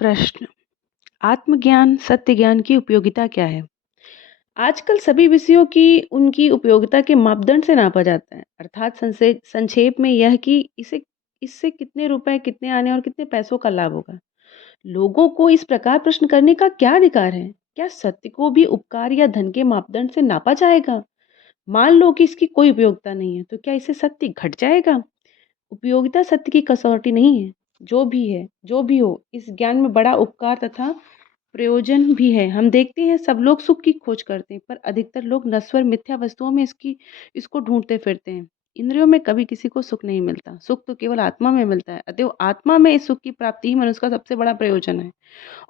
प्रश्न। आत्मज्ञान, सत्य ज्ञान की उपयोगिता क्या है? आजकल सभी विषयों की उनकी उपयोगिता के मापदंड से नापा जाता है। अर्थात संक्षेप में यह कि इसे इससे कितने रुपए, कितने आने और कितने पैसों का लाभ होगा। लोगों को इस प्रकार प्रश्न करने का क्या अधिकार है? क्या सत्य को भी उपकार या धन के मापदंड से नापा जाएगा? मान लो कि इसकी कोई उपयोगिता नहीं है, तो क्या इससे सत्य घट जाएगा? उपयोगिता सत्य की कसौटी नहीं है। जो भी हो, इस ज्ञान में बड़ा उपकार तथा प्रयोजन भी है। हम देखते हैं सब लोग सुख की खोज करते हैं, पर अधिकतर लोग नश्वर मिथ्या वस्तुओं में इसको ढूंढते फिरते हैं। इंद्रियों में कभी किसी को सुख नहीं मिलता, सुख तो केवल आत्मा में मिलता है। अतएव आत्मा में इस सुख की प्राप्ति ही मनुष्य का सबसे बड़ा प्रयोजन है।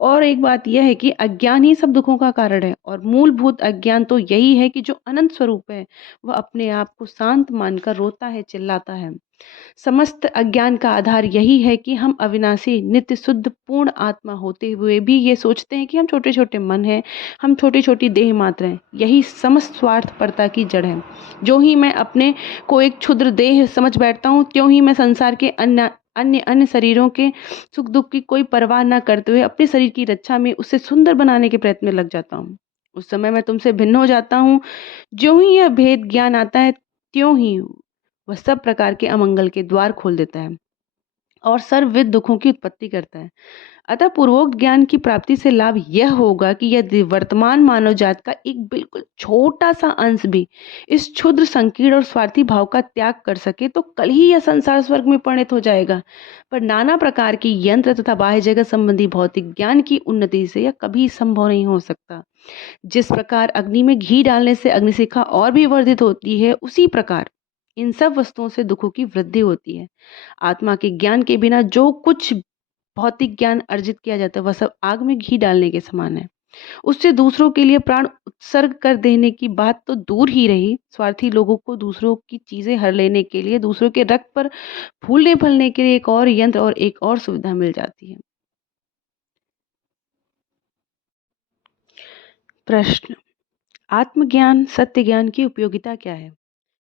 और एक बात यह है कि अज्ञान ही सब दुखों का कारण है, और मूलभूत अज्ञान तो यही है कि जो अनंत स्वरूप है वह अपने आप को शांत मानकर रोता है, चिल्लाता है। समस्त अज्ञान का आधार यही है कि हम अविनाशी, नित्य, शुद्ध, पूर्ण आत्मा होते हुए भी ये सोचते हैं कि हम छोटे छोटे मन हैं, हम छोटी छोटी देह मात्र हैं। यही समस्त स्वार्थपरता की जड़ है। जो ही मैं अपने को एक क्षुद्र देह समझ बैठता हूँ, त्यों ही मैं संसार के अन्य अन्य अन्य शरीरों के सुख दुख की कोई परवाह न करते हुए अपने शरीर की रक्षा में उसे सुंदर बनाने के प्रयत्न में लग जाता हूँ। उस समय मैं तुमसे भिन्न हो जाता हूँ। ज्यों ही यह भेद ज्ञान आता है, त्यों ही वह सब प्रकार के अमंगल के द्वार खोल देता है और सर्वविध दुखों की उत्पत्ति करता है। अतः पूर्वोक्त ज्ञान की प्राप्ति से लाभ यह होगा कि यदि वर्तमान मानव जात का एक बिल्कुल छोटा सा अंश भी इस क्षुद्र, संकीर्ण और स्वार्थी भाव का त्याग कर सके, तो कल ही यह संसार स्वर्ग में परिणत हो जाएगा। पर नाना प्रकार की यंत्र तथा बाह्य जगत संबंधी भौतिक ज्ञान की उन्नति से यह कभी संभव नहीं हो सकता। जिस प्रकार अग्नि में घी डालने से अग्निशिखा और भी वर्धित होती है, उसी प्रकार इन सब वस्तुओं से दुखों की वृद्धि होती है। आत्मा के ज्ञान के बिना जो कुछ भौतिक ज्ञान अर्जित किया जाता है, वह सब आग में घी डालने के समान है। उससे दूसरों के लिए प्राण उत्सर्ग कर देने की बात तो दूर ही रही, स्वार्थी लोगों को दूसरों की चीजें हर लेने के लिए, दूसरों के रक्त पर फूलने फलने के लिए एक और यंत्र और एक और सुविधा मिल जाती है। प्रश्न। आत्मज्ञान, सत्य ज्ञान की उपयोगिता क्या है?